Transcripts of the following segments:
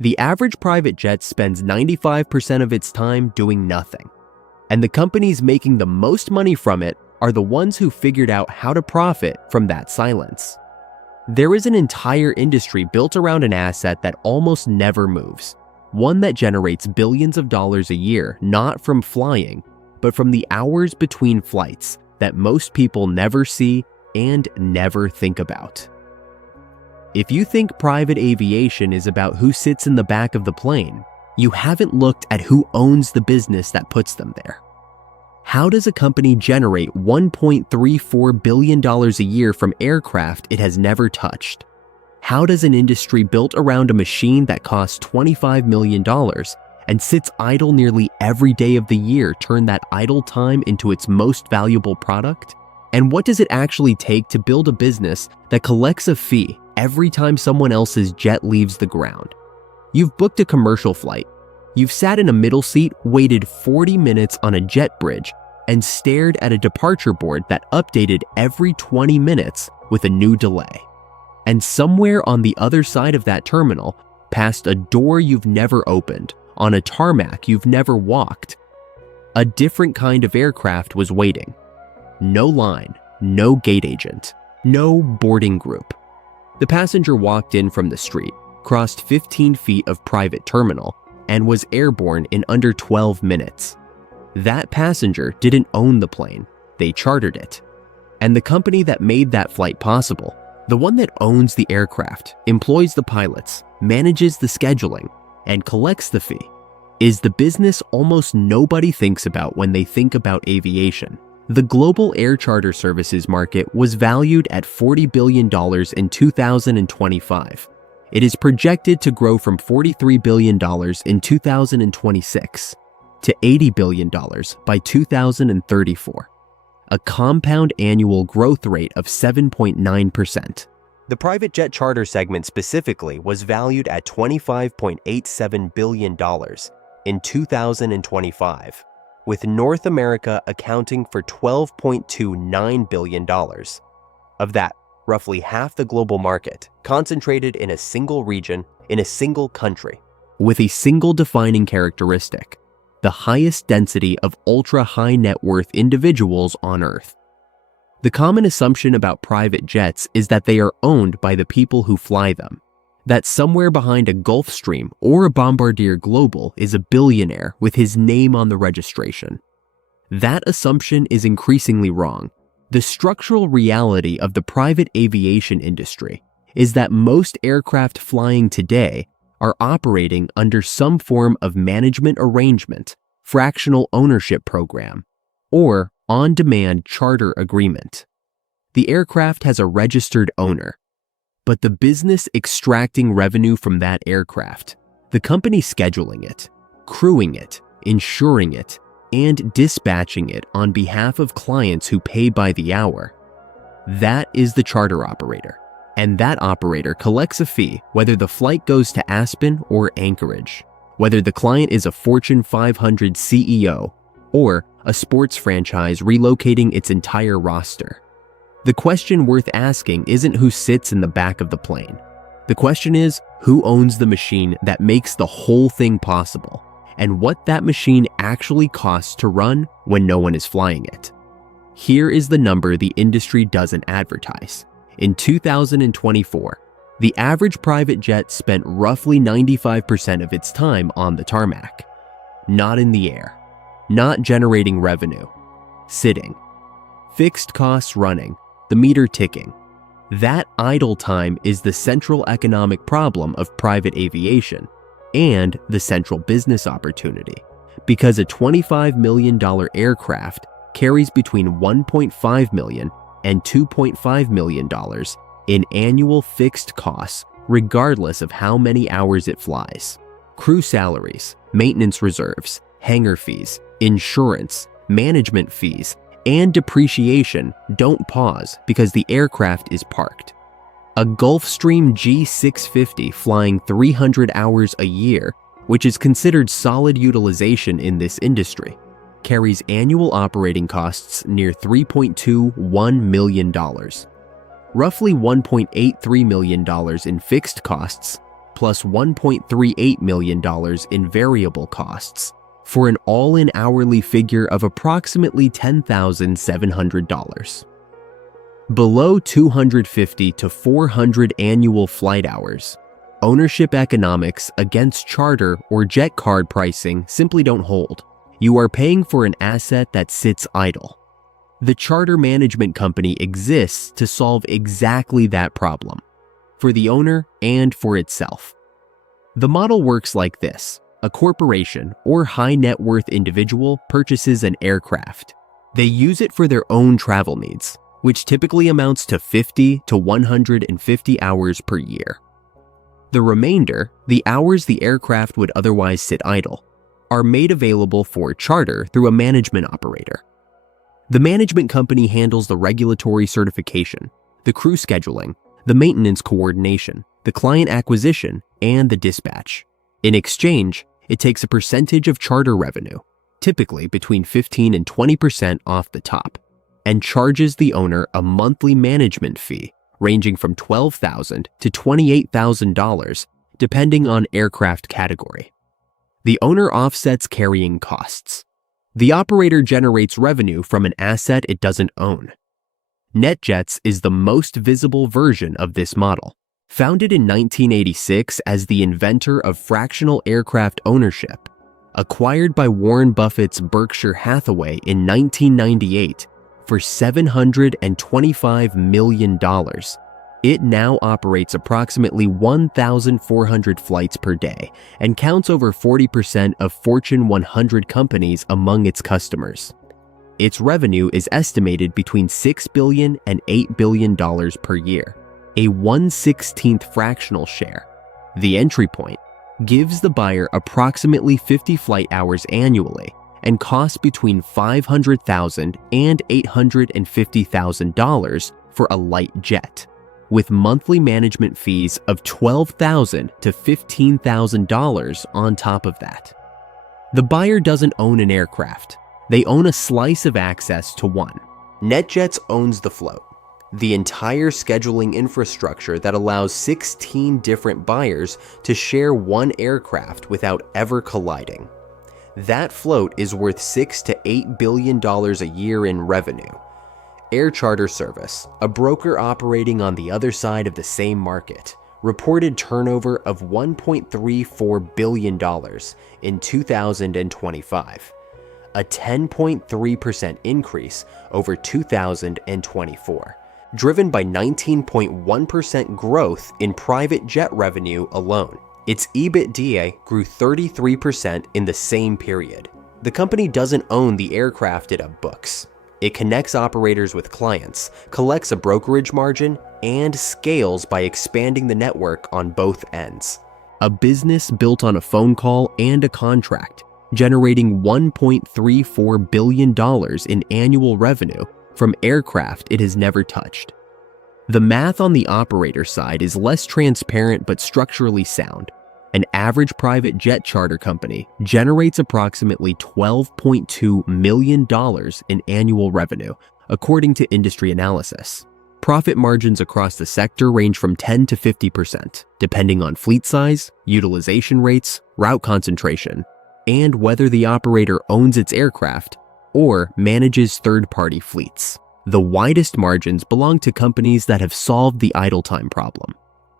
The average private jet spends 95% of its time doing nothing. And the companies making the most money from it are the ones who figured out how to profit from that silence. There is an entire industry built around an asset that almost never moves, one that generates billions of dollars a year, not from flying, but from the hours between flights that most people never see and never think about. If you think private aviation is about who sits in the back of the plane, you haven't looked at who owns the business that puts them there. How does a company generate $1.34 billion a year from aircraft it has never touched? How does an industry built around a machine that costs $25 million and sits idle nearly every day of the year turn that idle time into its most valuable product? And what does it actually take to build a business that collects a fee every time someone else's jet leaves the ground? You've booked a commercial flight. You've sat in a middle seat, waited 40 minutes on a jet bridge, and stared at a departure board that updated every 20 minutes with a new delay. And somewhere on the other side of that terminal, past a door you've never opened, on a tarmac you've never walked, a different kind of aircraft was waiting. No line, no gate agent, no boarding group. The passenger walked in from the street, crossed 15 feet of private terminal, and was airborne in under 12 minutes. That passenger didn't own the plane, they chartered it. And the company that made that flight possible, the one that owns the aircraft, employs the pilots, manages the scheduling, and collects the fee, is the business almost nobody thinks about when they think about aviation. The global air charter services market was valued at $40 billion in 2025. It is projected to grow from $43 billion in 2026 to $80 billion by 2034, a compound annual growth rate of 7.9%. The private jet charter segment specifically was valued at $25.87 billion in 2025, with North America accounting for $12.29 billion. Of that, roughly half the global market concentrated in a single region, in a single country, with a single defining characteristic: the highest density of ultra-high net worth individuals on Earth. The common assumption about private jets is that they are owned by the people who fly them, that somewhere behind a Gulfstream or a Bombardier Global is a billionaire with his name on the registration. That assumption is increasingly wrong. The structural reality of the private aviation industry is that most aircraft flying today are operating under some form of management arrangement, fractional ownership program, or on-demand charter agreement. The aircraft has a registered owner, but the business extracting revenue from that aircraft, the company scheduling it, crewing it, insuring it, and dispatching it on behalf of clients who pay by the hour, that is the charter operator. And that operator collects a fee whether the flight goes to Aspen or Anchorage, whether the client is a Fortune 500 CEO or a sports franchise relocating its entire roster. The question worth asking isn't who sits in the back of the plane. The question is who owns the machine that makes the whole thing possible, and what that machine actually costs to run when no one is flying it. Here is the number the industry doesn't advertise. In 2024, the average private jet spent roughly 95% of its time on the tarmac, not in the air, not generating revenue, sitting, fixed costs running, the meter ticking. That idle time is the central economic problem of private aviation and the central business opportunity, because a $25 million aircraft carries between $1.5 million and $2.5 million in annual fixed costs, regardless of how many hours it flies. Crew salaries, maintenance reserves, hangar fees, insurance, management fees, and depreciation don't pause because the aircraft is parked. A Gulfstream G650 flying 300 hours a year, which is considered solid utilization in this industry, carries annual operating costs near $3.21 million, roughly $1.83 million in fixed costs, plus $1.38 million in variable costs, for an all-in hourly figure of approximately $10,700. Below 250 to 400 annual flight hours, ownership economics against charter or jet card pricing simply don't hold. You are paying for an asset that sits idle. The charter management company exists to solve exactly that problem, for the owner and for itself. The model works like this. A corporation or high net worth individual purchases an aircraft. They use it for their own travel needs, which typically amounts to 50 to 150 hours per year. The remainder, the hours the aircraft would otherwise sit idle, are made available for charter through a management operator. The management company handles the regulatory certification, the crew scheduling, the maintenance coordination, the client acquisition, and the dispatch. In exchange, it takes a percentage of charter revenue, typically between 15 and 20% off the top, and charges the owner a monthly management fee ranging from $12,000 to $28,000, depending on aircraft category. The owner offsets carrying costs. The operator generates revenue from an asset it doesn't own. NetJets is the most visible version of this model. Founded in 1986 as the inventor of fractional aircraft ownership, acquired by Warren Buffett's Berkshire Hathaway in 1998 for $725 million, it now operates approximately 1,400 flights per day and counts over 40% of Fortune 100 companies among its customers. Its revenue is estimated between $6 billion and $8 billion per year, a 1/16th fractional share. The entry point gives the buyer approximately 50 flight hours annually and costs between $500,000 and $850,000 for a light jet, with monthly management fees of $12,000 to $15,000 on top of that. The buyer doesn't own an aircraft. They own a slice of access to one. NetJets owns the float, the entire scheduling infrastructure that allows 16 different buyers to share one aircraft without ever colliding. That float is worth $6 to $8 billion a year in revenue. Air Charter Service, a broker operating on the other side of the same market, reported turnover of $1.34 billion in 2025, a 10.3% increase over 2024, driven by 19.1% growth in private jet revenue alone. Its EBITDA grew 33% in the same period. The company doesn't own the aircraft it books. It connects operators with clients, collects a brokerage margin, and scales by expanding the network on both ends. A business built on a phone call and a contract, generating $1.34 billion in annual revenue from aircraft it has never touched. The math on the operator side is less transparent but structurally sound. An average private jet charter company generates approximately $12.2 million in annual revenue, according to industry analysis. Profit margins across the sector range from 10 to 50%, depending on fleet size, utilization rates, route concentration, and whether the operator owns its aircraft or manages third-party fleets. The widest margins belong to companies that have solved the idle time problem.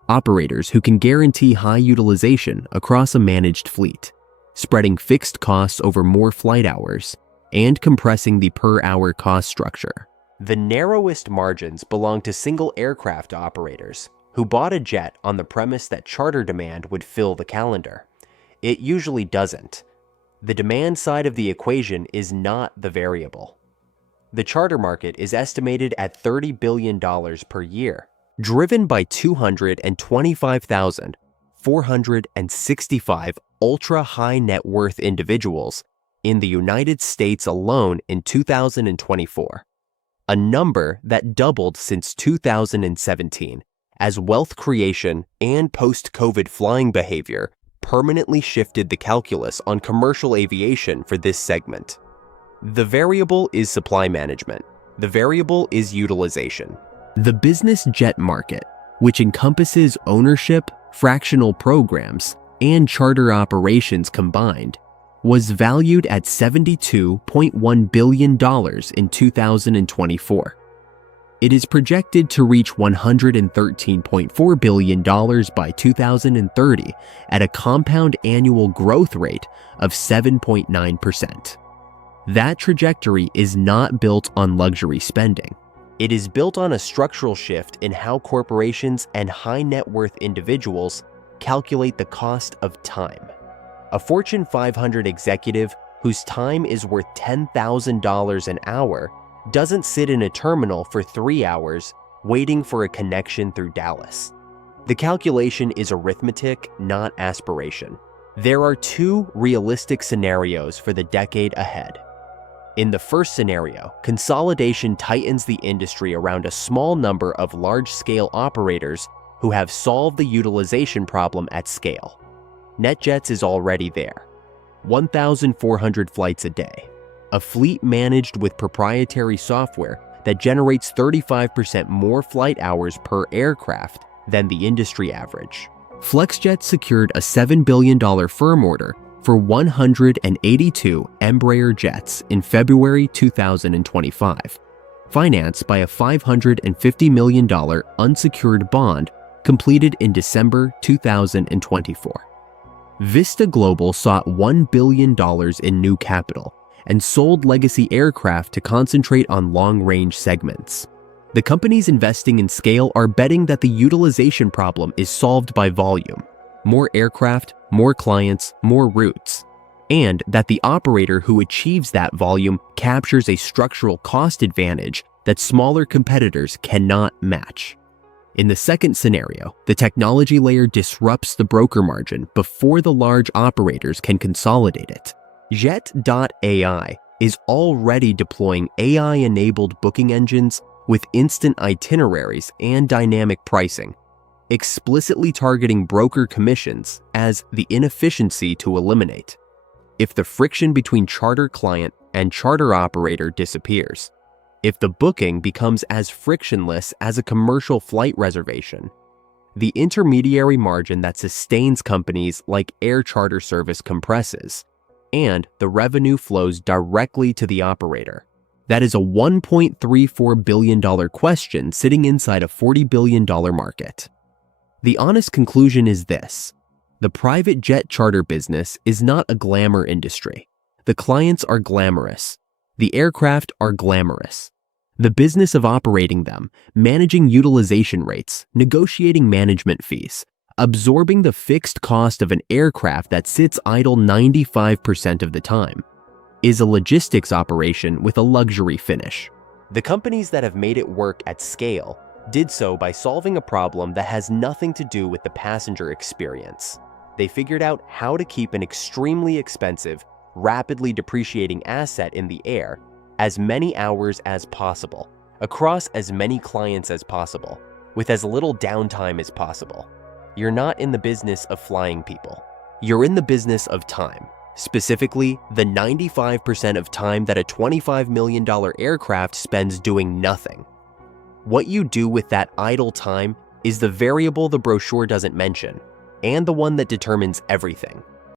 Operators who can guarantee high utilization across a managed fleet, spreading fixed costs over more flight hours, and compressing the per-hour cost structure. The narrowest margins belong to single aircraft operators who bought a jet on the premise that charter demand would fill the calendar. It usually doesn't. The demand side of the equation is not the variable. The charter market is estimated at $30 billion per year, driven by 225,465 ultra-high net worth individuals in the United States alone in 2024, a number that doubled since 2017 as wealth creation and post-COVID flying behavior permanently shifted the calculus on commercial aviation for this segment. The variable is supply management. The variable is utilization. The business jet market, which encompasses ownership, fractional programs, and charter operations combined, was valued at $72.1 billion in 2024. It is projected to reach $113.4 billion by 2030 at a compound annual growth rate of 7.9%. That trajectory is not built on luxury spending. It is built on a structural shift in how corporations and high net worth individuals calculate the cost of time. A Fortune 500 executive whose time is worth $10,000 an hour doesn't sit in a terminal for 3 hours waiting for a connection through Dallas. The calculation is arithmetic, not aspiration. There are 2 realistic scenarios for the decade ahead. In the first scenario, consolidation tightens the industry around a small number of large-scale operators who have solved the utilization problem at scale. NetJets is already there. 1,400 flights a day. A fleet managed with proprietary software that generates 35% more flight hours per aircraft than the industry average. FlexJet secured a $7 billion firm order for 182 Embraer jets in February 2025, financed by a $550 million unsecured bond completed in December 2024. Vista Global sought $1 billion in new capital and sold legacy aircraft to concentrate on long-range segments. The companies investing in scale are betting that the utilization problem is solved by volume, more aircraft, more clients, more routes, and that the operator who achieves that volume captures a structural cost advantage that smaller competitors cannot match. In the second scenario, the technology layer disrupts the broker margin before the large operators can consolidate it. Jet.ai is already deploying AI-enabled booking engines with instant itineraries and dynamic pricing, explicitly targeting broker commissions as the inefficiency to eliminate. If the friction between charter client and charter operator disappears, if the booking becomes as frictionless as a commercial flight reservation, the intermediary margin that sustains companies like air charter service compresses, and the revenue flows directly to the operator. That is a $1.34 billion question sitting inside a $40 billion market. The honest conclusion is this: the private jet charter business is not a glamour industry. The clients are glamorous. The aircraft are glamorous. The business of operating them, managing utilization rates, negotiating management fees, absorbing the fixed cost of an aircraft that sits idle 95% of the time, is a logistics operation with a luxury finish. The companies that have made it work at scale did so by solving a problem that has nothing to do with the passenger experience. They figured out how to keep an extremely expensive, rapidly depreciating asset in the air as many hours as possible, across as many clients as possible, with as little downtime as possible. You're not in the business of flying people. You're in the business of time, specifically the 95% of time that a $25 million aircraft spends doing nothing. What you do with that idle time is the variable the brochure doesn't mention, and the one that determines everything.